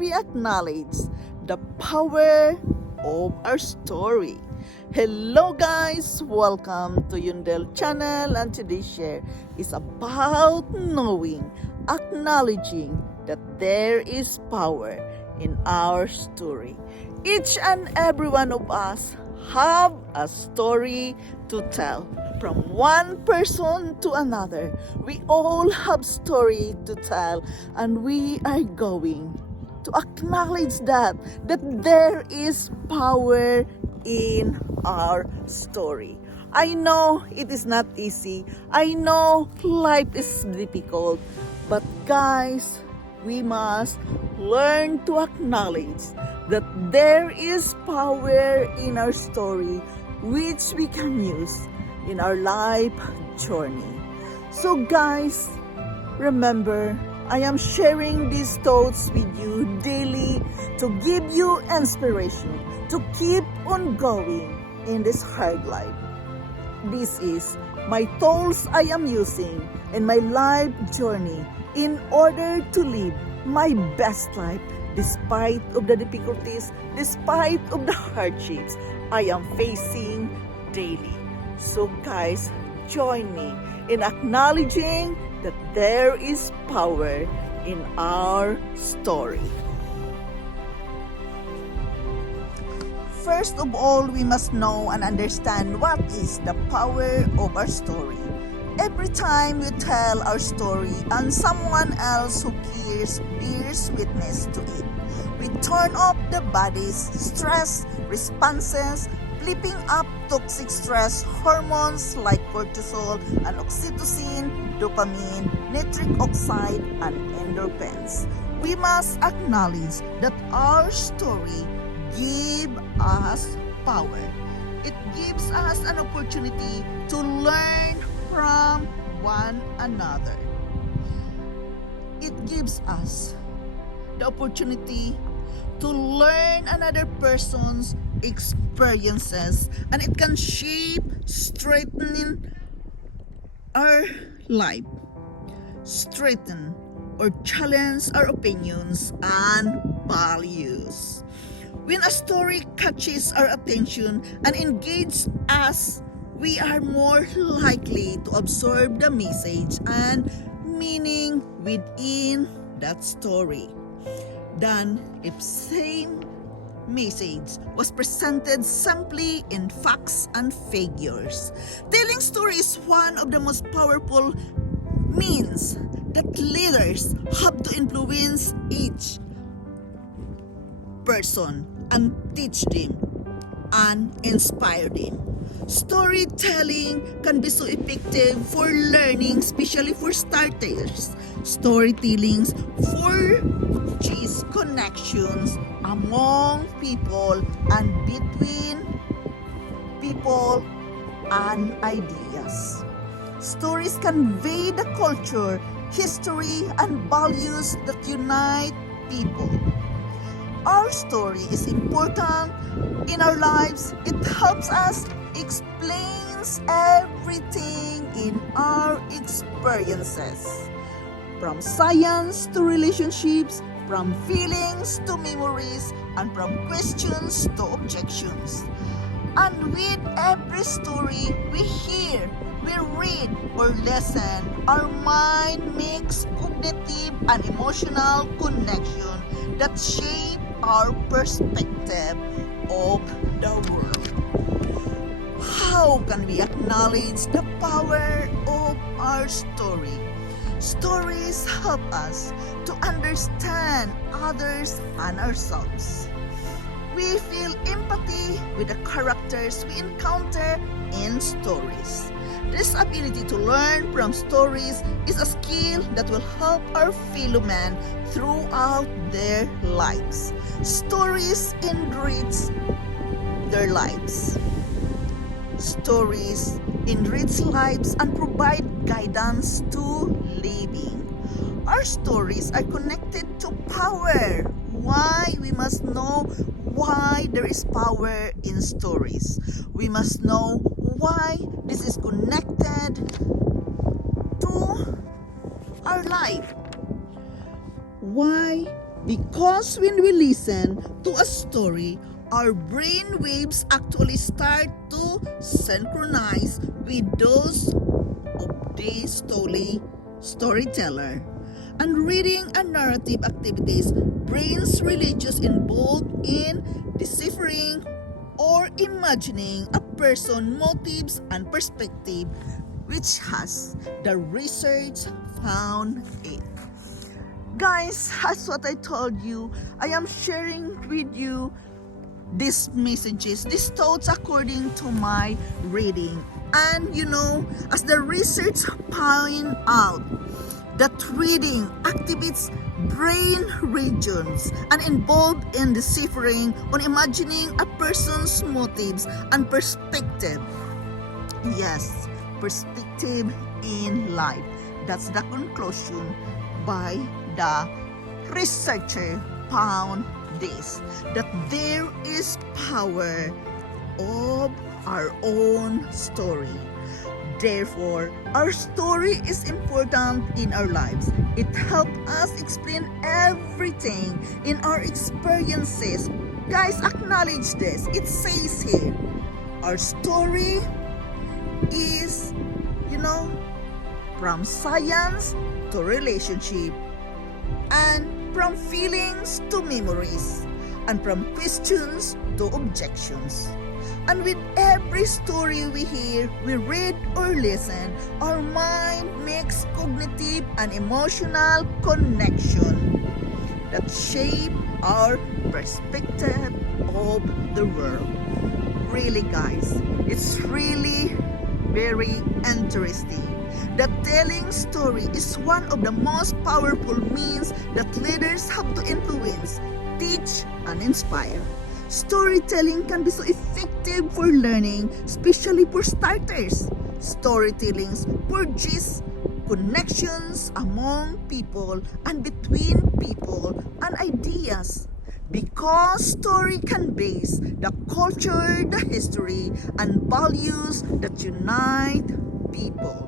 we acknowledge the power of our story? Hello guys, welcome to Yundel channel, and today's share is about knowing, acknowledging that there is power in our story. Each and every one of us have a story to tell. From one person to another, we all have story to tell, and we are going to acknowledge that there is power in our story. I know it is not easy. I know life is difficult, but guys, we must learn to acknowledge that there is power in our story which we can use in our life journey. So guys, remember, I am sharing these thoughts with you daily to give you inspiration to keep on going in this hard life. This is my tools I am using in my life journey in order to live my best life despite of the difficulties, despite of the hardships I am facing daily. So guys, join me in acknowledging that there is power in our story. First of all, we must know and understand what is the power of our story. Every time we tell our story and someone else who cares bears witness to it, we turn off the body's stress responses, flipping up toxic stress hormones like cortisol and oxytocin, dopamine, nitric oxide, and endorphins. We must acknowledge that our story gives us power. It gives us an opportunity to learn from one another. It gives us the opportunity to learn another person's experiences, and it can shape, strengthen our life, strengthen or challenge our opinions and values. When a story catches our attention and engages us, we are more likely to absorb the message and meaning within that story than if same message was presented simply in facts and figures. Telling story is one of the most powerful means that leaders have to influence each person and teach them and inspire them. Storytelling can be so effective for learning, especially for starters. Storytelling forges connections among people and between people and ideas. Stories convey the culture, history, and values that unite people. Our story is important in our lives. It helps us explains everything in our experiences, from science to relationships, from feelings to memories, and from questions to objections. And with every story we hear, we read or listen, our mind makes cognitive and emotional connection that shape our perspective of the world. How can we acknowledge the power of our story? Stories help us to understand others and ourselves. We feel empathy with the characters we encounter in stories. This ability to learn from stories is a skill that will help our fellow men throughout their lives. Stories enrich their lives. Stories enrich lives and provide guidance to living. Our stories are connected to power. Why? We must know why there is power in stories. We must know why this is connected to our life. Why Because when we listen to a story, our brain waves actually start to synchronize with those of the storyteller. And reading and narrative activities brains religious involved in deciphering or imagining a person's motives and perspective, which has the research found it. Guys, as what I told you, I am sharing with you these messages, these thoughts according to my reading. And as the research point out, that reading activates brain regions and involved in deciphering or imagining a person's motives and perspective. Yes, perspective in life. That's the conclusion by the researcher found this, that there is power of our own story. Therefore, our story is important in our lives. It helps us explain everything in our experiences. Guys, acknowledge this. It says here, our story is, from science to relationship, and from feelings to memories, and from questions to objections. And with every story we hear, we read or listen, our mind makes cognitive and emotional connection that shape our perspective of the world. Really, guys, it's really very interesting. The telling story is one of the most powerful means that leaders have to influence, teach, and inspire. Storytelling can be so effective for learning, especially for starters. Storytelling produces connections among people and between people and ideas. Because story can base the culture, the history, and values that unite people.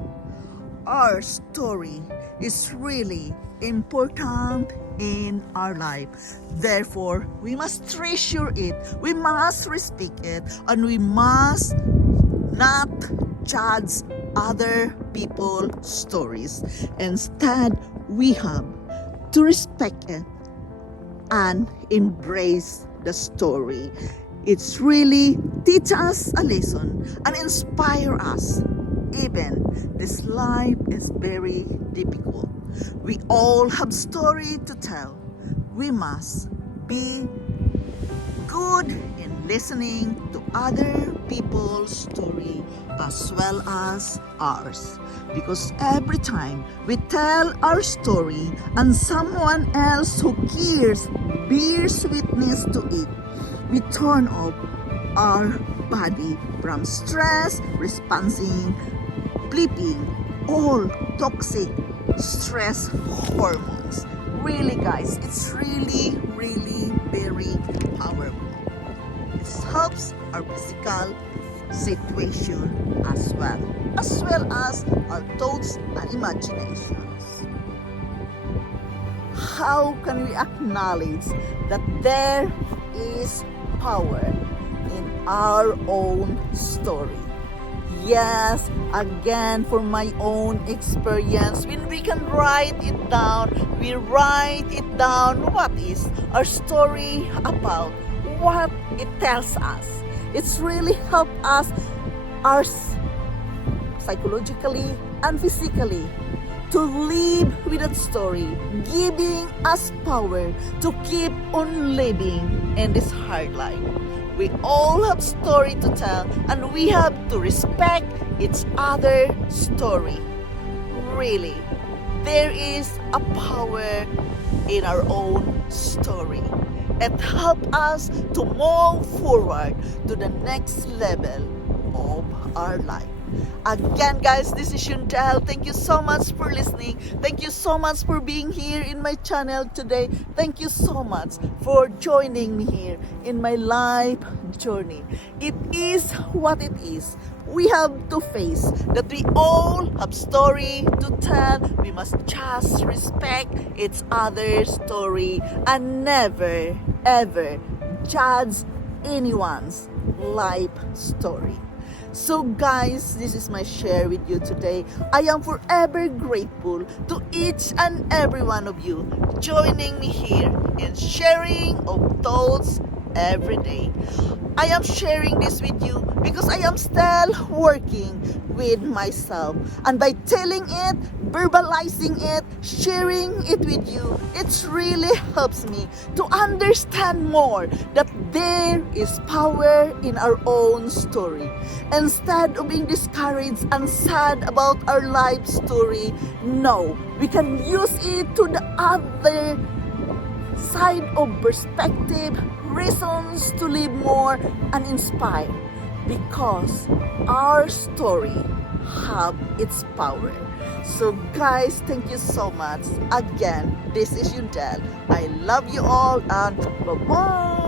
Our story is really important in our life. Therefore, we must treasure it, we must respect it, and we must not judge other people's stories. Instead, we have to respect it and embrace the story. It's really teach us a lesson and inspire us. Even this life is very difficult. We all have story to tell. We must be good in listening to other people's story as well as ours. Because every time we tell our story and someone else who cares bears witness to it, we turn off our body from stress, responding, flipping all toxic stress hormones. Really, guys, it's really very powerful. It helps our physical situation as well as our thoughts and imaginations. How can we acknowledge that there is power in our own story? Yes, again, for my own experience, when we can write it down, we write it down what is our story about, what it tells us. It's really helped us psychologically and physically to live with that story, giving us power to keep on living in this hard life. We all have story to tell, and we have to respect each other's story. Really, there is a power in our own story. It helps us to move forward to the next level of our life. Again, guys, this is Yundel. Thank you so much for listening. Thank you so much for being here in my channel today. Thank you so much for joining me here in my life journey. It is what it is. We have to face that we all have story to tell. We must just respect each other's story and never ever judge anyone's life story. So guys, this is my share with you today. I am forever grateful to each and every one of you joining me here in sharing of thoughts every day. I am sharing this with you because I am still working with myself. And by telling it, verbalizing it, sharing it with you, it really helps me to understand more that there is power in our own story. Instead of being discouraged and sad about our life story, no, we can use it to the other side of perspective, reasons to live more and inspire, because our story have its power. So guys, thank you so much. Again, this is Yundel. I love you all and bye-bye.